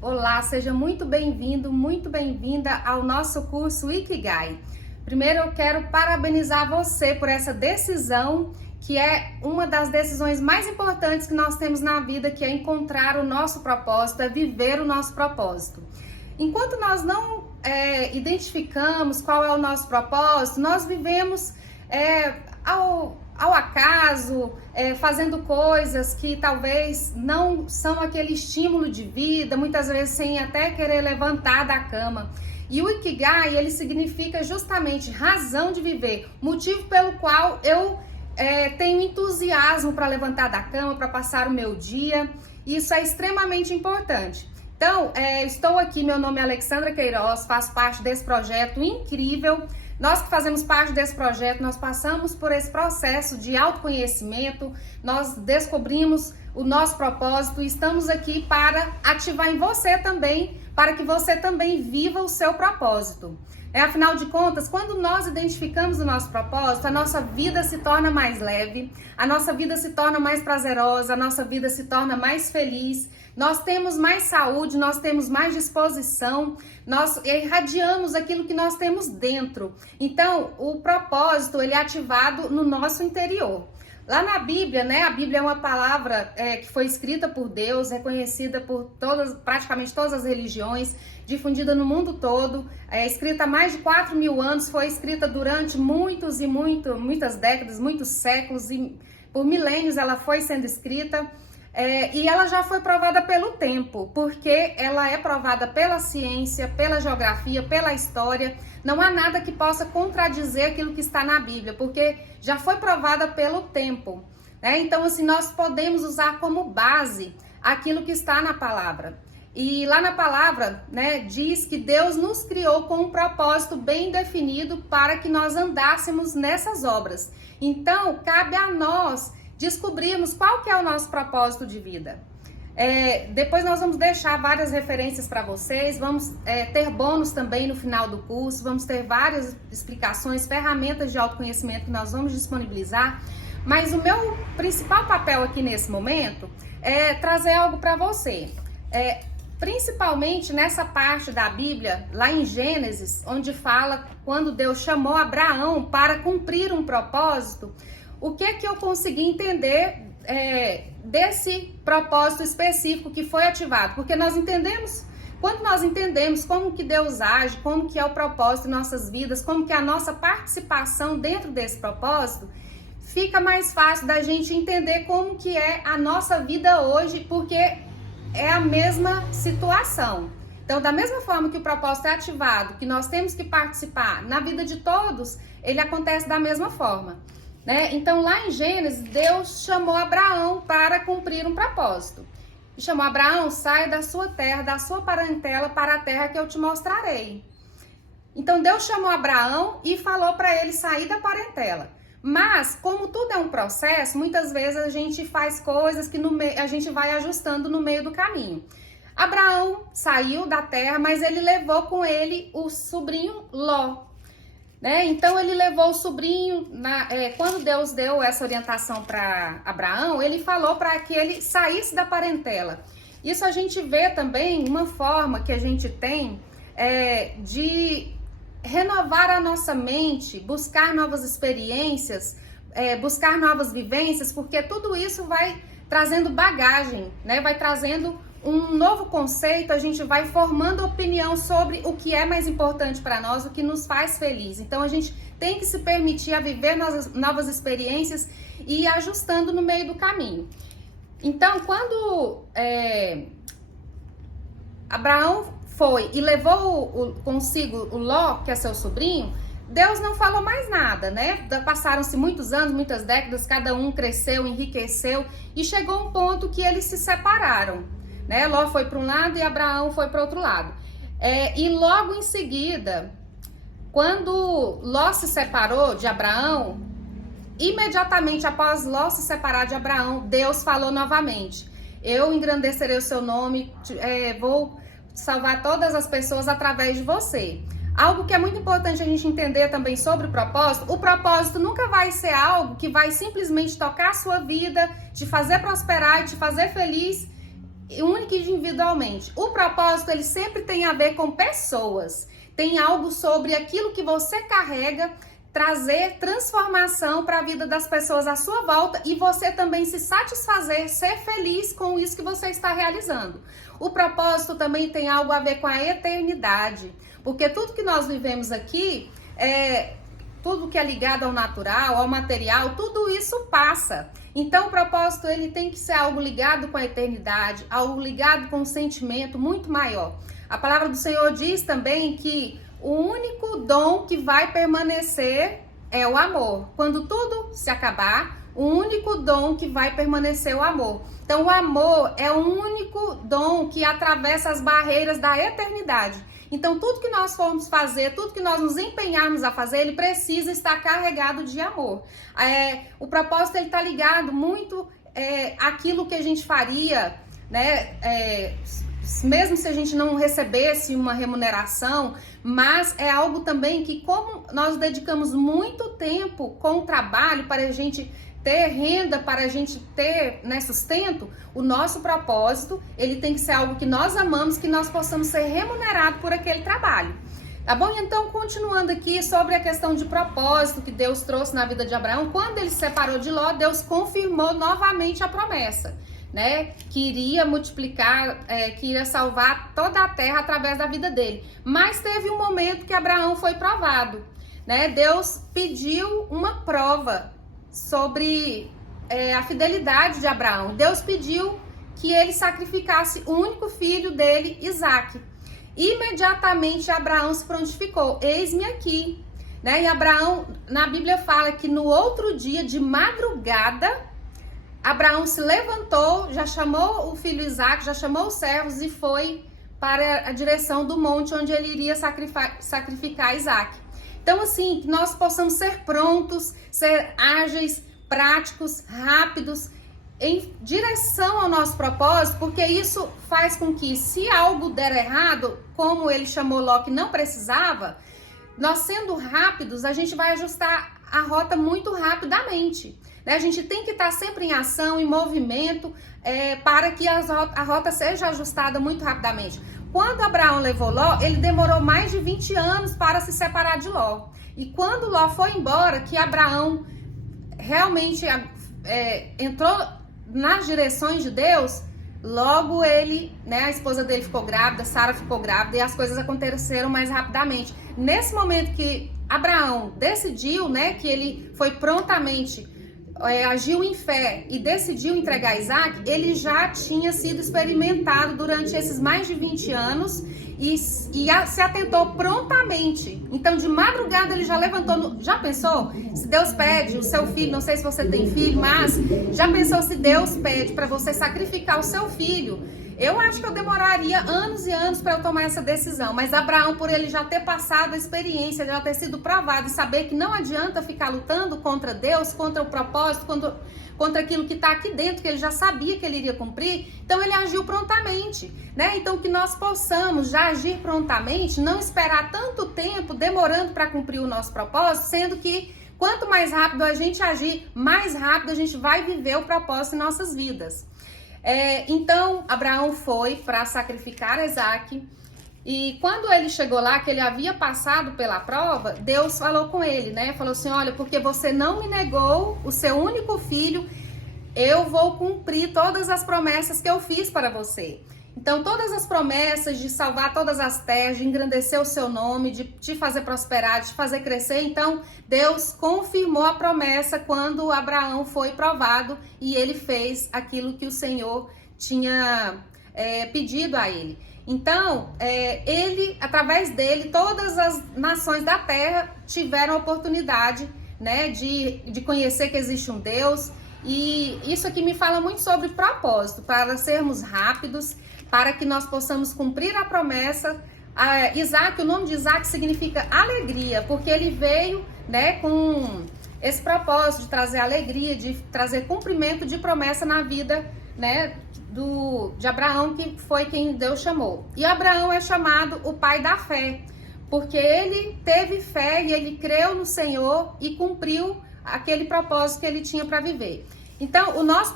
Olá, seja muito bem-vindo, muito bem-vinda ao nosso curso Ikigai. Primeiro eu quero parabenizar você por essa decisão, que é uma das decisões mais importantes que nós temos na vida, que é encontrar o nosso propósito, é viver o nosso propósito. Enquanto nós não identificamos qual é o nosso propósito, nós vivemos ao acaso, fazendo coisas que talvez não são aquele estímulo de vida, muitas vezes sem até querer levantar da cama. E o Ikigai, ele significa justamente razão de viver, motivo pelo qual eu tenho entusiasmo para levantar da cama, para passar o meu dia. Isso é extremamente importante. Então, estou aqui, meu nome é Alexandra Queiroz, faço parte desse projeto incrível. Nós que fazemos parte desse projeto, nós passamos por esse processo de autoconhecimento, nós descobrimos o nosso propósito e estamos aqui para ativar em você também, para que você também viva o seu propósito. Afinal de contas, quando nós identificamos o nosso propósito, a nossa vida se torna mais leve, a nossa vida se torna mais prazerosa, a nossa vida se torna mais feliz, nós temos mais saúde, nós temos mais disposição, nós irradiamos aquilo que nós temos dentro. Então, o propósito, ele é ativado no nosso interior. Lá na Bíblia, né? A Bíblia é uma palavra que foi escrita por Deus, reconhecida por praticamente todas as religiões, difundida no mundo todo, escrita há mais de 4.000 anos, foi escrita durante muitas décadas, muitos séculos, e por milênios ela foi sendo escrita. E ela já foi provada pelo tempo, porque ela é provada pela ciência, pela geografia, pela história. Não há nada que possa contradizer aquilo que está na Bíblia, porque já foi provada pelo tempo. Então, assim, nós podemos usar como base aquilo que está na palavra. E lá na palavra, né, diz que Deus nos criou com um propósito bem definido para que nós andássemos nessas obras. Então, cabe a nós descobrirmos qual que é o nosso propósito de vida. Depois nós vamos deixar várias referências para vocês, vamos ter bônus também no final do curso, vamos ter várias explicações, ferramentas de autoconhecimento que nós vamos disponibilizar, mas o meu principal papel aqui nesse momento é trazer algo para você, principalmente nessa parte da Bíblia, lá em Gênesis, onde fala quando Deus chamou Abraão para cumprir um propósito. O que eu consegui entender desse propósito específico que foi ativado? Porque nós entendemos, quando nós entendemos como que Deus age, como que é o propósito em nossas vidas, como que é a nossa participação dentro desse propósito, fica mais fácil da gente entender como que é a nossa vida hoje, porque é a mesma situação. Então, da mesma forma que o propósito é ativado, que nós temos que participar na vida de todos, ele acontece da mesma forma. Então, lá em Gênesis, Deus chamou Abraão para cumprir um propósito. E chamou Abraão, sai da sua terra, da sua parentela, para a terra que eu te mostrarei. Então, Deus chamou Abraão e falou para ele sair da parentela. Mas, como tudo é um processo, muitas vezes a gente faz coisas que a gente vai ajustando no meio do caminho. Abraão saiu da terra, mas ele levou com ele o sobrinho Ló. Então ele levou o sobrinho, quando Deus deu essa orientação para Abraão, ele falou para que ele saísse da parentela. Isso a gente vê também uma forma que a gente tem de renovar a nossa mente, buscar novas experiências, buscar novas vivências, porque tudo isso vai trazendo bagagem, vai trazendo um novo conceito, a gente vai formando opinião sobre o que é mais importante para nós, o que nos faz feliz. Então a gente tem que se permitir a viver novas experiências e ir ajustando no meio do caminho. Então, quando Abraão foi e levou consigo o Ló, que é seu sobrinho, Deus não falou mais nada, Passaram-se muitos anos, muitas décadas, cada um cresceu, enriqueceu e chegou um ponto que eles se separaram. Ló foi para um lado e Abraão foi para o outro lado. E logo em seguida, quando Ló se separou de Abraão, imediatamente após Ló se separar de Abraão, Deus falou novamente: eu engrandecerei o seu nome, vou salvar todas as pessoas através de você. Algo que é muito importante a gente entender também sobre o propósito nunca vai ser algo que vai simplesmente tocar a sua vida, te fazer prosperar e te fazer feliz única e individualmente. O propósito, ele sempre tem a ver com pessoas. Tem algo sobre aquilo que você carrega, trazer transformação para a vida das pessoas à sua volta e você também se satisfazer, ser feliz com isso que você está realizando. O propósito também tem algo a ver com a eternidade, porque tudo que nós vivemos aqui, tudo que é ligado ao natural, ao material, tudo isso passa. Então o propósito, ele tem que ser algo ligado com a eternidade, algo ligado com um sentimento muito maior. A palavra do Senhor diz também que o único dom que vai permanecer é o amor. Quando tudo se acabar, o único dom que vai permanecer é o amor. Então o amor é o único dom que atravessa as barreiras da eternidade. Então tudo que nós formos fazer, tudo que nós nos empenharmos a fazer, ele precisa estar carregado de amor. O propósito, ele está ligado muito àquilo que a gente faria, né? Mesmo se a gente não recebesse uma remuneração, mas é algo também que, como nós dedicamos muito tempo com o trabalho para a gente ter renda, para a gente ter, né, sustento, o nosso propósito, ele tem que ser algo que nós amamos, que nós possamos ser remunerados por aquele trabalho. Tá bom? Então, continuando aqui sobre a questão de propósito que Deus trouxe na vida de Abraão, quando ele se separou de Ló, Deus confirmou novamente a promessa, né, que iria multiplicar, que iria salvar toda a terra através da vida dele. Mas teve um momento que Abraão foi provado, né? Deus pediu uma prova sobre a fidelidade de Abraão. Deus pediu que ele sacrificasse o único filho dele, Isaque. Imediatamente Abraão se prontificou: eis-me aqui, né? E Abraão, na Bíblia fala que no outro dia, de madrugada, Abraão se levantou, já chamou o filho Isaque, já chamou os servos e foi para a direção do monte onde ele iria sacrificar Isaque. Então, assim, que nós possamos ser prontos, ser ágeis, práticos, rápidos, em direção ao nosso propósito, porque isso faz com que, se algo der errado, como ele chamou Ló que não precisava, nós sendo rápidos, a gente vai ajustar a rota muito rapidamente. A gente tem que estar sempre em ação, em movimento, para que a rota seja ajustada muito rapidamente. Quando Abraão levou Ló, ele demorou mais de 20 anos para se separar de Ló. E quando Ló foi embora, que Abraão realmente entrou nas direções de Deus, logo ele, né, a esposa dele ficou grávida, Sara ficou grávida e as coisas aconteceram mais rapidamente. Nesse momento que Abraão decidiu, né, que ele foi prontamente agiu em fé e decidiu entregar Isaque, ele já tinha sido experimentado durante esses mais de 20 anos e se atentou prontamente. Então, de madrugada, ele já levantou. Já pensou? Se Deus pede o seu filho, não sei se você tem filho, mas já pensou se Deus pede para você sacrificar o seu filho? Eu acho que eu demoraria anos e anos para eu tomar essa decisão, mas Abraão, por ele já ter passado a experiência, já ter sido provado e saber que não adianta ficar lutando contra Deus, contra o propósito, contra aquilo que está aqui dentro, que ele já sabia que ele iria cumprir, então ele agiu prontamente, né? Então que nós possamos já agir prontamente, não esperar tanto tempo demorando para cumprir o nosso propósito, sendo que quanto mais rápido a gente agir, mais rápido a gente vai viver o propósito em nossas vidas. Então, Abraão foi para sacrificar Isaque e quando ele chegou lá, que ele havia passado pela prova, Deus falou com ele, né? Falou assim: olha, porque você não me negou o seu único filho, eu vou cumprir todas as promessas que eu fiz para você. Então, todas as promessas de salvar todas as terras, de engrandecer o seu nome, de te fazer prosperar, de te fazer crescer. Então, Deus confirmou a promessa quando Abraão foi provado e ele fez aquilo que o Senhor tinha pedido a ele. Então, ele, através dele, todas as nações da terra tiveram a oportunidade, né, de conhecer que existe um Deus. E isso aqui me fala muito sobre propósito, para sermos rápidos, para que nós possamos cumprir a promessa. Isaque, o nome de Isaque significa alegria, porque ele veio, né, com esse propósito de trazer alegria, de trazer cumprimento de promessa na vida, né, de Abraão, que foi quem Deus chamou. E Abraão é chamado o pai da fé, porque ele teve fé e ele creu no Senhor e cumpriu aquele propósito que ele tinha para viver. Então, o nosso